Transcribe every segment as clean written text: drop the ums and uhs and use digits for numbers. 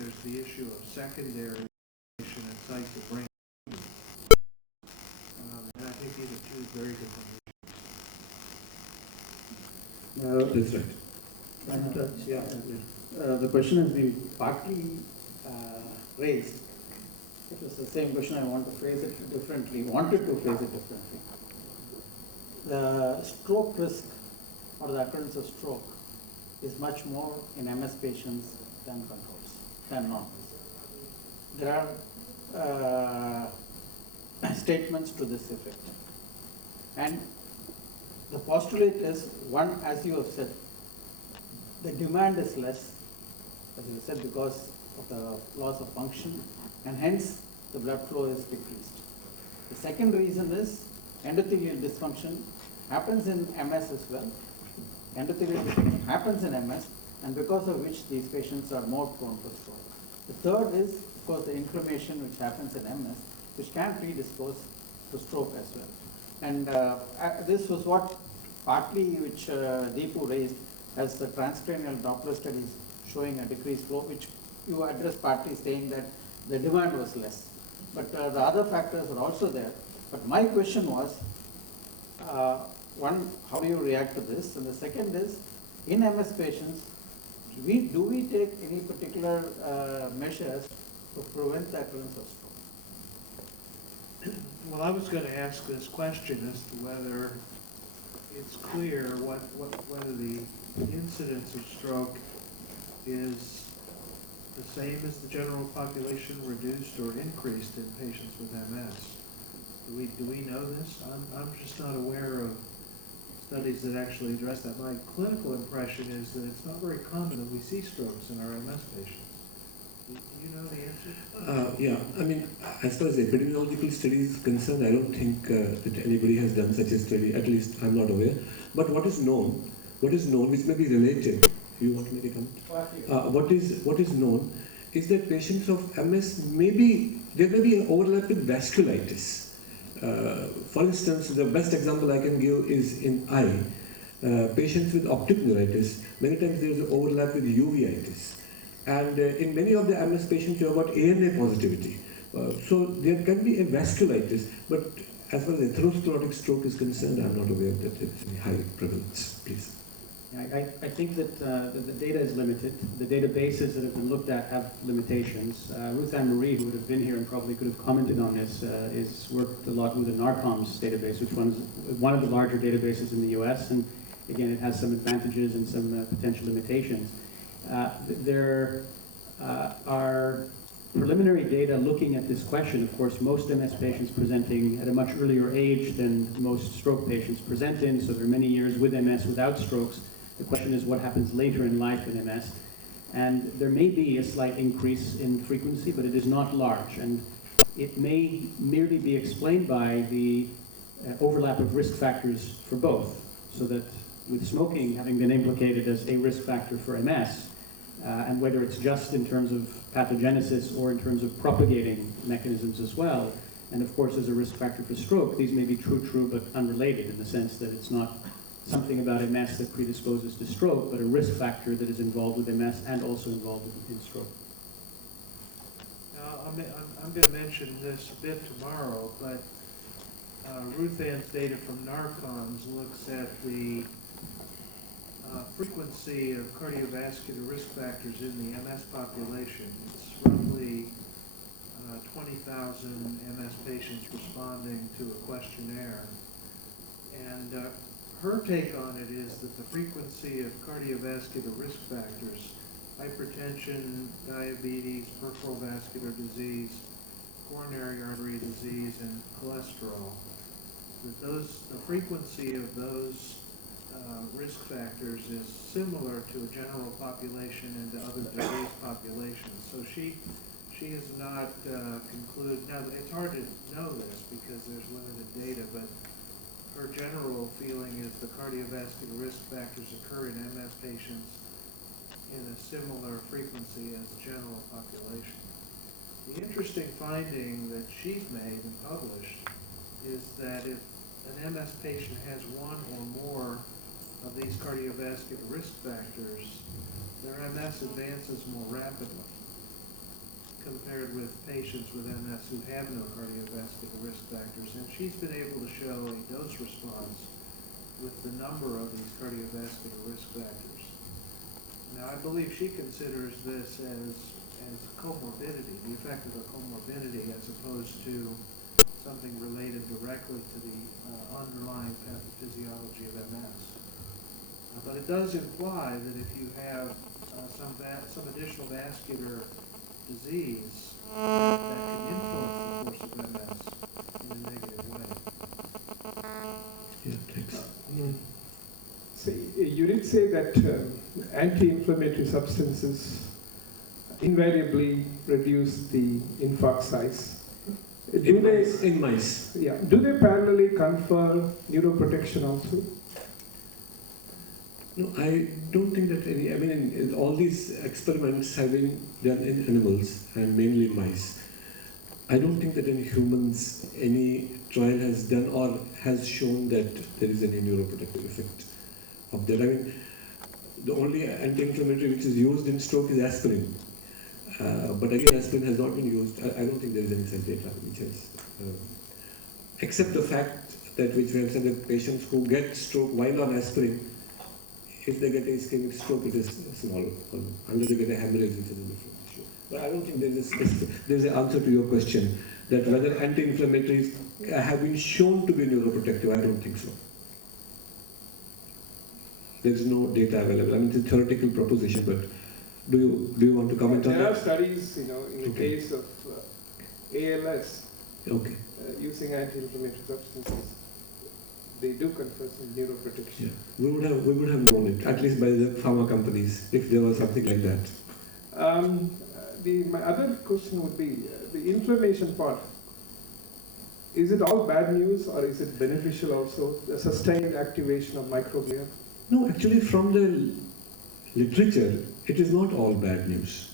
there's the issue of secondary inflammation and sites of brain. And I think these are two very different That's right. The question has been partly raised. It was the same question. I wanted to phrase it differently. The stroke risk or the occurrence of stroke is much more in MS patients than normals. There are statements to this effect. And the postulate is, one, as you have said, the demand is less, as you said, because of the loss of function, and hence the blood flow is decreased. The second reason is endothelial dysfunction happens in MS as well. Endothelial dysfunction happens in MS, and because of which these patients are more prone to stroke. The third is, of course, the inflammation which happens in MS, which can predispose to stroke as well. And this was what partly which Deepu raised as the transcranial Doppler studies showing a decreased flow, which you addressed partly saying that the demand was less. But the other factors are also there. But my question was, one, how do you react to this? And the second is, in MS patients, do we take any particular measures to prevent the occurrence of stroke? Well, I was going to ask this question as to whether it's clear whether the incidence of stroke is the same as the general population, reduced or increased in patients with MS. Do we know this? I'm just not aware of studies that actually address that. My clinical impression is that it's not very common that we see strokes in our MS patients. Do you know the answer? Yeah, I mean, as far as epidemiological studies is concerned, I don't think that anybody has done such a study, at least I'm not aware. But what is known, which may be related, if you want me to comment, what is known is that patients of MS there may be an overlap with vasculitis. For instance, the best example I can give is in eye. Patients with optic neuritis, many times there is an overlap with uveitis. And in many of the MS patients, you have got ANA positivity. So there can be a vasculitis, but as far as atherosclerotic stroke is concerned, I'm not aware that there is any high prevalence. Please. Yeah, I think that the data is limited. The databases that have been looked at have limitations. Ruth Ann Marie, who would have been here and probably could have commented on this, is worked a lot with the NARCOMS database, which is one of the larger databases in the US, and again, it has some advantages and some potential limitations. There are preliminary data looking at this question. Of course, most MS patients presenting at a much earlier age than most stroke patients present in, so there are many years with MS without strokes. The question is what happens later in life in MS. And there may be a slight increase in frequency, but it is not large. And it may merely be explained by the overlap of risk factors for both, so that with smoking having been implicated as a risk factor for MS, and whether it's just in terms of pathogenesis or in terms of propagating mechanisms as well, and of course as a risk factor for stroke, these may be true, but unrelated in the sense that it's not something about MS that predisposes to stroke, but a risk factor that is involved with MS and also involved in stroke. Now, I'm going to mention this a bit tomorrow, but Ruth Ann's data from NARCOMS looks at the frequency of cardiovascular risk factors in the MS population. It's roughly 20,000 MS patients responding to a questionnaire. And her take on it is that the frequency of cardiovascular risk factors, hypertension, diabetes, peripheral vascular disease, coronary artery disease, and cholesterol, that the frequency of those risk factors is similar to a general population and to other disease populations. So she has not concluded. Now, it's hard to know this because there's limited data, but her general feeling is the cardiovascular risk factors occur in MS patients in a similar frequency as the general population. The interesting finding that she's made and published is that if an MS patient has one or more of these cardiovascular risk factors, their MS advances more rapidly. paired with patients with MS who have no cardiovascular risk factors, and she's been able to show a dose response with the number of these cardiovascular risk factors. Now, I believe she considers this as comorbidity, the effect of a comorbidity, as opposed to something related directly to the underlying pathophysiology of MS. But it does imply that if you have some additional vascular disease, that can influence the course of MS in a negative way. Yeah, thanks. So you did say that anti-inflammatory substances invariably reduce the infarct size. In mice. Yeah. Do they parallelly confer neuroprotection also? No, I don't think that any, I mean, in all these experiments have been done in animals and mainly mice. I don't think that in humans any trial has done or has shown that there is any neuroprotective effect of that. I mean, the only anti-inflammatory which is used in stroke is aspirin. But again, aspirin has not been used. I don't think there is any such data which has, except the fact that which we have said that patients who get stroke while on aspirin, if they get a ischemic stroke, it is small. Unless they get a hemorrhage, which is a different issue. But I don't think there is an answer to your question that whether anti-inflammatories have been shown to be neuroprotective. I don't think so. There is no data available. I mean, it's a theoretical proposition, but do you want to comment on that? There are studies, in the case of ALS, using anti-inflammatory substances. They do confer some neuroprotection. Yeah. We would have known it, at least by the pharma companies, if there was something like that. My other question would be, the inflammation part, is it all bad news or is it beneficial also, the sustained activation of microglia? No, actually from the literature, it is not all bad news.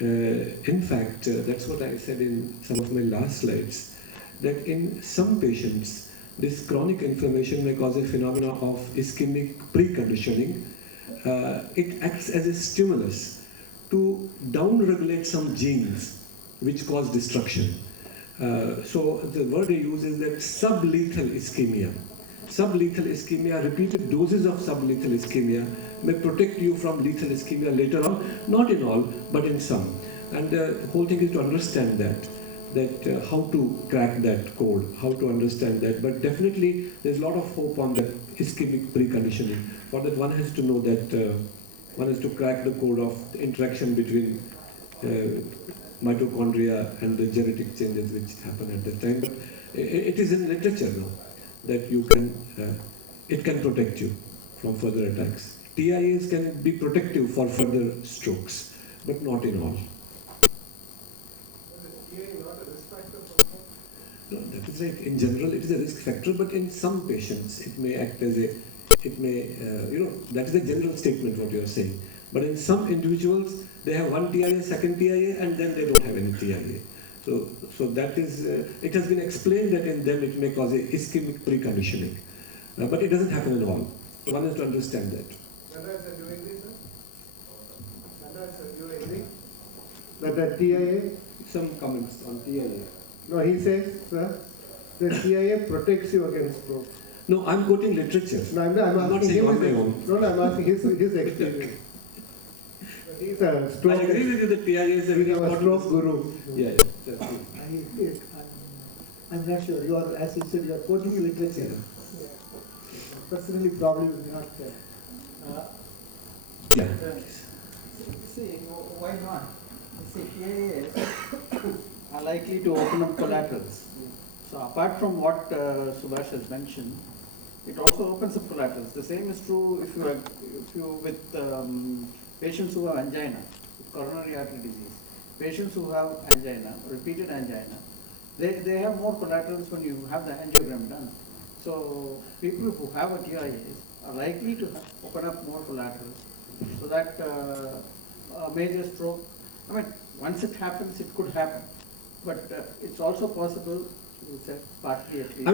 In fact, that's what I said in some of my last slides, that in some patients, this chronic inflammation may cause a phenomena of ischemic preconditioning. It acts as a stimulus to downregulate some genes which cause destruction. So the word they use is that sublethal ischemia. Sublethal ischemia, repeated doses of sublethal ischemia may protect you from lethal ischemia later on, not in all, but in some. And the whole thing is to understand that how to crack that code, how to understand that. But definitely there's a lot of hope on that ischemic preconditioning. For that one has to know that one has to crack the code of the interaction between mitochondria and the genetic changes which happen at that time. But it is in literature now that you can, it can protect you from further attacks. TIAs can be protective for further strokes, but not in all. No, that is right. In general, it is a risk factor, but in some patients, it may act as a, that is a general statement what you are saying. But in some individuals, they have one TIA, second TIA, and then they don't have any TIA. So that is, it has been explained that in them it may cause a ischemic preconditioning. But it doesn't happen in all. So one has to understand that. But the TIA? Some comments on TIA. No, he says, sir, the TIA protects you against stroke. No, I'm quoting literature. No, I'm not saying on my own. No, I'm asking his experience. He's a stroke. I agree with you that TIA is a very important stroke guru. Yeah. I'm not sure. You are, as you said, you are quoting literature. Yeah. Personally, probably will not. Yeah. See, why not? See, TIAs are likely to open up collaterals. So apart from what Subhash has mentioned, it also opens up collaterals. The same is true if you with patients who have angina, with coronary artery disease. Patients who have angina, repeated angina, they have more collaterals when you have the angiogram done. So people who have a TIAs are likely to open up more collaterals, so that a major stroke, I mean, once it happens, it could happen. But it's also possible, you said, partly at least. I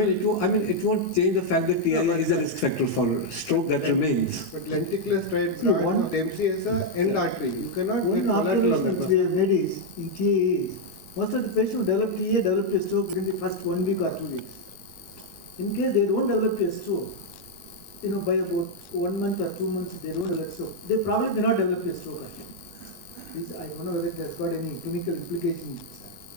mean, it won't change the fact that TIA is a risk factor for stroke that remains. But lenticular striated MCS are end artery. You cannot One get collateral on observation that. which we have made is, in TIAs, Most of the patients who develop TA develop a stroke within the first 1 week or 2 weeks. In case they don't develop a stroke, by about 1 month or 2 months, they don't develop stroke. They probably may not develop a stroke actually. I don't know whether it has got any clinical implications.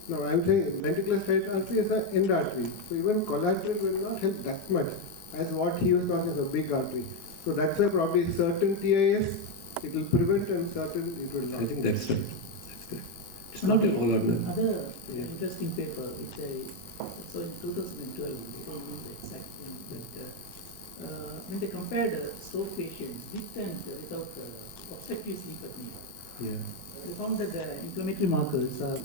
No, I'm saying ventricular striate artery is an end artery. So even collateral will not help that much as what he was talking as a big artery. So that's why probably certain TIS it will prevent and certain it will not. I think that's right. That's correct. It's not an all or none. Another interesting paper which I saw in 2012, I don't know the exact thing, but when they compared stroke patients with and without obstructive sleep apnea, Yeah. they found that the inflammatory markers are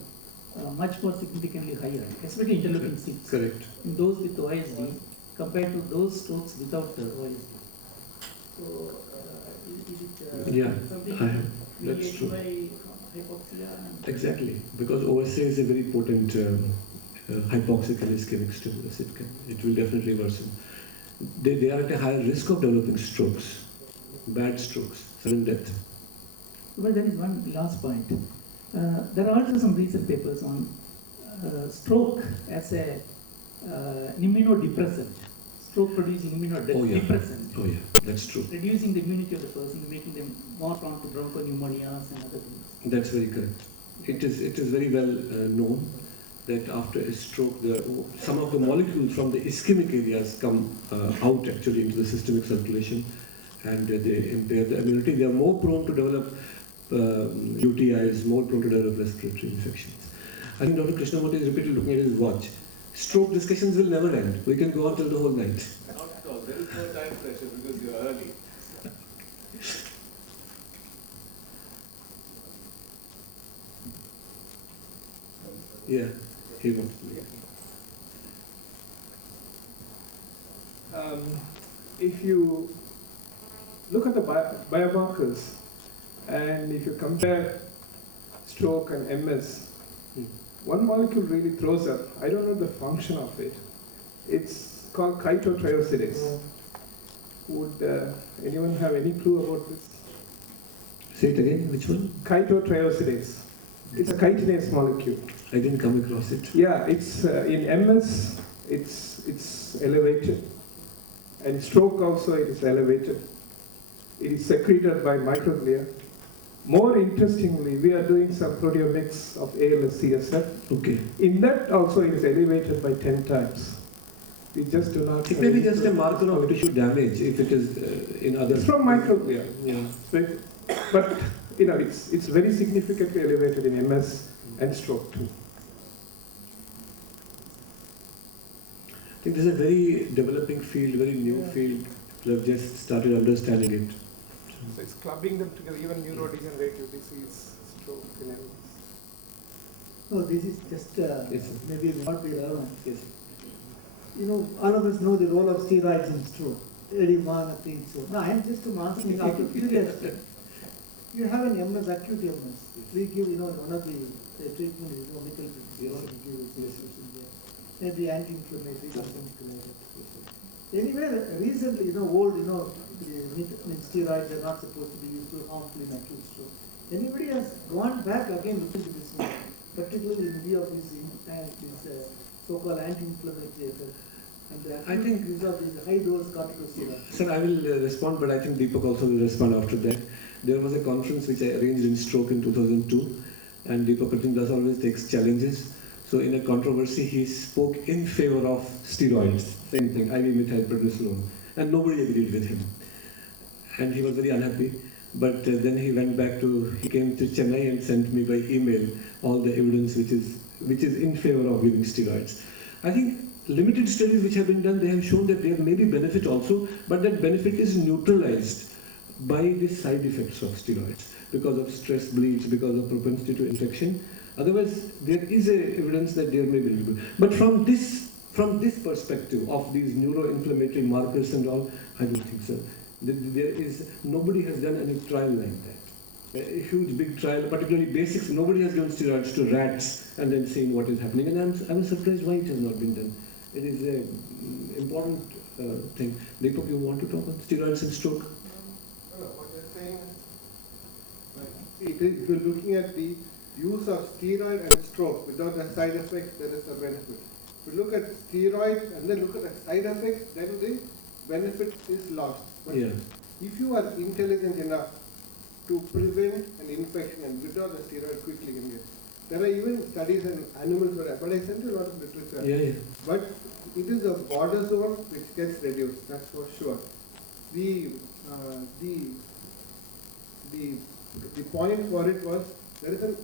much more significantly higher, especially interleukin 6, Correct. in those with OSD compared to those strokes without OSD. So, is it Yeah, something that's mediated true. by hypoxia? And Exactly, because OSA is a very potent hypoxic and ischemic stimulus. It will definitely worsen. They are at a higher risk of developing strokes, bad strokes, sudden death. But there is one last point. There are also some recent papers on stroke as an immunodepressant, stroke-producing immunodepressant, Oh yeah, that's true. reducing the immunity of the person, making them more prone to bronchopneumonias and other things. That's very correct. It is very well known that after a stroke, some of the molecules from the ischemic areas come out actually into the systemic circulation, and they impair the immunity. They are more prone to develop UTIs, more prone to develop respiratory infections. I think Dr. Krishnamurti is repeatedly looking at his watch. Stroke discussions will never end. We can go on till the whole night. Not at all. There is no time pressure because you're early. Yeah, he wants to. If you look at the biomarkers and if you compare stroke and MS, one molecule really throws up. I don't know the function of it. It's called chitotriosidase. Would anyone have any clue about this? Say it again, which one? Chitotriosidase. It's a chitinase molecule. I didn't come across it. Yeah, it's in MS. It's elevated, and stroke also it is elevated. It is secreted by microglia. More interestingly, we are doing some proteomics of ALS CSF. Okay. In that also it is elevated by 10 times. We just do not. It may be just a marker of tissue damage if it is in other. It's from microglia. Yeah. But it's very significantly elevated in MS and stroke too. I think this is a very developing field, very new field. People have just started understanding it. So it's clubbing them together, even neurodegenerative disease, stroke, and everything. No, this is just Yes, sir. maybe not be relevant. Yes. All of us know the role of steroids in stroke. Anyone, I think so. No, I'm just asking out of curiosity. You have an MS, acute MS. We give, one of the treatment is medical maybe anti-inflammatory, something like that. Anyway, recently, old, steroids are not supposed to be used too harmfully in acute stroke. Anybody has gone back again looking to this, particularly in view of this so-called anti-inflammatory effect. And I think these are these high-dose corticosteroids. Sir, I will respond, but I think Deepak also will respond after that. There was a conference which I arranged in stroke in 2002, and Deepak Pratim always takes challenges. So in a controversy, he spoke in favor of steroids, same thing, IV methylprednisolone, and nobody agreed with him. And he was very unhappy. But then he came to Chennai and sent me by email all the evidence which is in favor of giving steroids. I think limited studies which have been done, they have shown that there may be benefit also, but that benefit is neutralized by the side effects of steroids because of stress bleeds, because of propensity to infection. Otherwise, there is evidence that there may be benefit. But from this perspective of these neuroinflammatory markers and all, I don't think so. Nobody has done any trial like that. A huge big trial, particularly basics, nobody has given steroids to rats and then seen what is happening. And I was surprised why it has not been done. It is an important thing. Deepak, you want to talk on steroids and stroke? No, what you're saying is, if you're looking at the use of steroid and stroke without the side effects, there is a benefit. If you look at steroids and then look at the side effects, then the benefit is lost. But Yeah. if you are intelligent enough to prevent an infection and withdraw the steroid quickly, you can get. There are even studies in animals where, but I sent you a lot of literature. Yeah, yeah. But it is a border zone which gets reduced, that's for sure. The point for it was there is an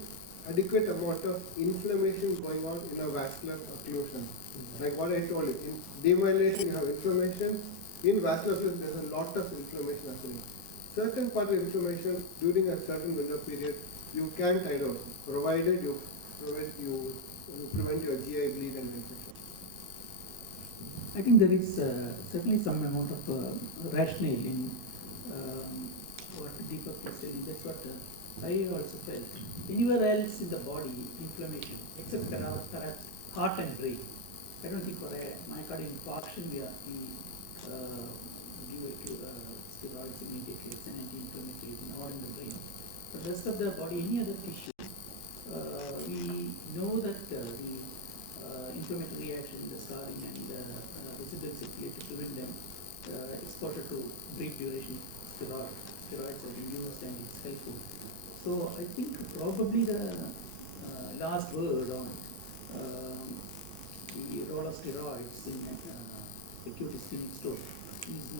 adequate amount of inflammation going on in a vascular occlusion. Like what I told you, in demyelination you have inflammation, in vascular occlusion there is a lot of inflammation happening. Certain part of inflammation during a certain window period you can tailor, provided you prevent your GI bleed and infection. I think there is certainly some amount of rationale in what Deepak was telling. That's what I also felt. Anywhere else in the body, inflammation, except perhaps heart and brain. I don't think for a myocardial infarction we give steroids immediately. It's an anti-inflammatory or in the brain. But the rest of the body, any other tissue, we know that the inflammatory reaction, the scarring and residence circulate to prevent them exposure to brief duration steroids have been used and it's helpful. So I think probably the last word on the role of steroids in acute ischemic stroke is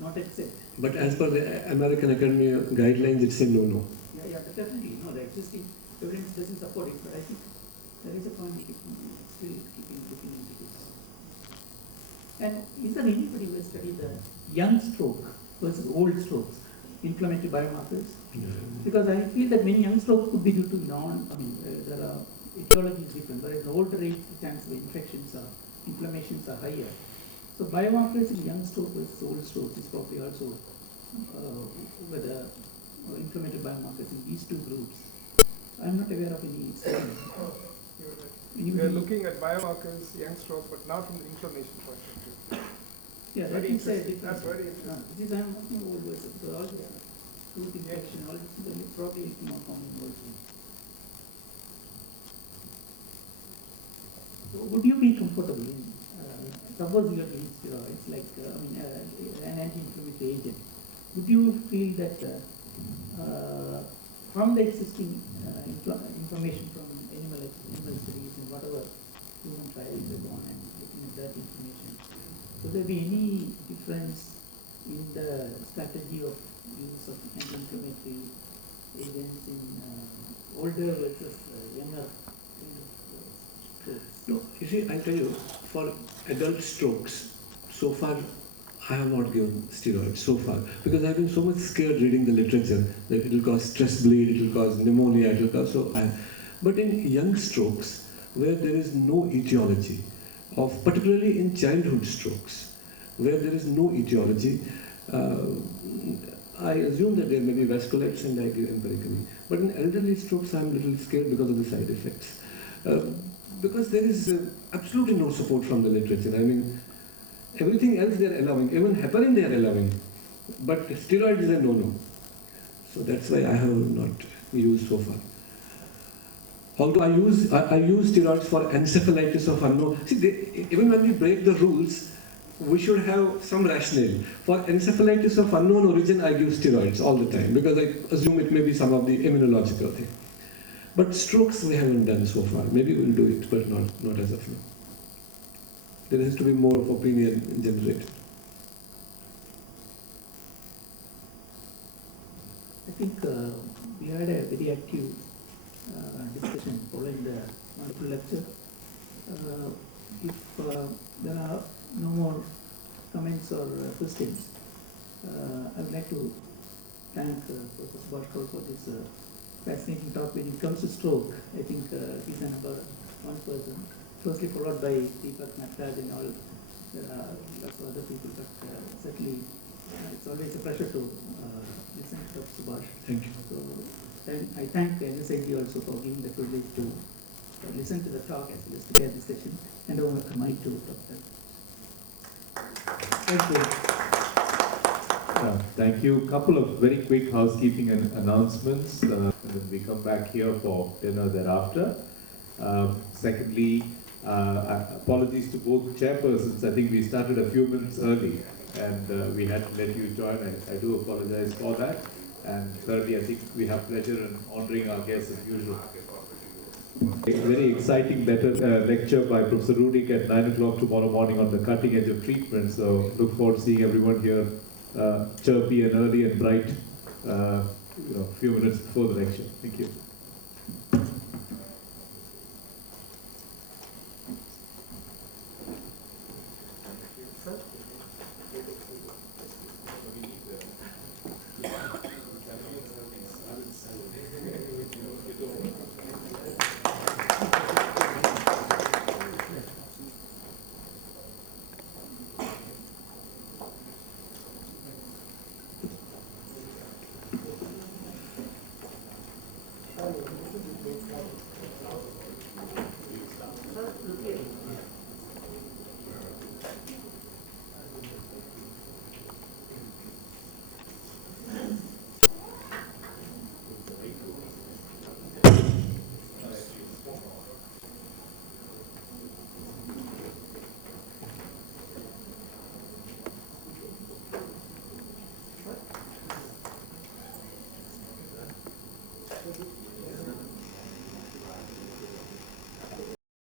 not accepted. But as per the American Academy guidelines, it's a no-no. Yeah, definitely. No, the existing evidence doesn't support it, but I think there is a point still keeping looking into this. And is there anybody who has studied the young stroke versus old strokes, inflammatory biomarkers? Because I feel that many young strokes could be due to there are etiology is different, whereas the older age, the chance of infections or inflammations are higher. So biomarkers in young stroke versus old strokes is probably also whether inflammatory biomarkers in these two groups. I'm not aware of any study. We are looking at biomarkers, young stroke, but not from the inflammation point of view. Yeah, Very that is a interesting. difference. That's very interesting. This is I'm working old versus so all the tooth infection, all this is probably more common in old age. So would you be comfortable in suppose you are giving steroids like an anti-inflammatory agent? Would you feel that from the existing information from animal studies and whatever human trials have gone and looking at that information, would there be any difference in the strategy of use of anti-inflammatory agents in older versus younger strokes? No, you see, I'll tell you, for adult strokes, so far I have not given steroids so far because I've been so much scared reading the literature that it will cause stress bleed, it will cause pneumonia, it will cause but in young strokes where there is no etiology of, particularly in childhood strokes where there is no etiology, I assume that there may be vasculitis and I give empirically. But in elderly strokes I'm a little scared because of the side effects. Because there is absolutely no support from the literature. I mean, everything else they are allowing, even heparin they are allowing, but steroid is a no-no. So that's why I have not used so far. Although I use steroids for encephalitis of unknown. See, even when we break the rules, we should have some rationale. For encephalitis of unknown origin, I give steroids all the time because I assume it may be some of the immunological thing. But strokes we haven't done so far. Maybe we'll do it, but not as of now. There has to be more of opinion generated. I think we had a very active discussion following the wonderful lecture. If there are no more comments or questions, I would like to thank Professor Bhaskar for this fascinating talk. When it comes to stroke, I think he's a number one person, closely followed by Deepak Natraj and all. There are lots of other people, but certainly it's always a pleasure to listen to Dr. Subhash. Thank you. So I thank NSIG also for giving the privilege to listen to the talk as well as to get this session. And over the mic to Dr. Thank you. Thank you. Couple of very quick housekeeping and announcements. and then we come back here for dinner thereafter. Secondly, apologies to both chairpersons. I think we started a few minutes early and we had to let you join. I do apologize for that. And thirdly, I think we have pleasure in honoring our guests as usual. A very exciting lecture by Professor Rudik at 9 o'clock tomorrow morning on the cutting edge of treatment. So look forward to seeing everyone here chirpy and early and bright, a few minutes before the lecture. Thank you.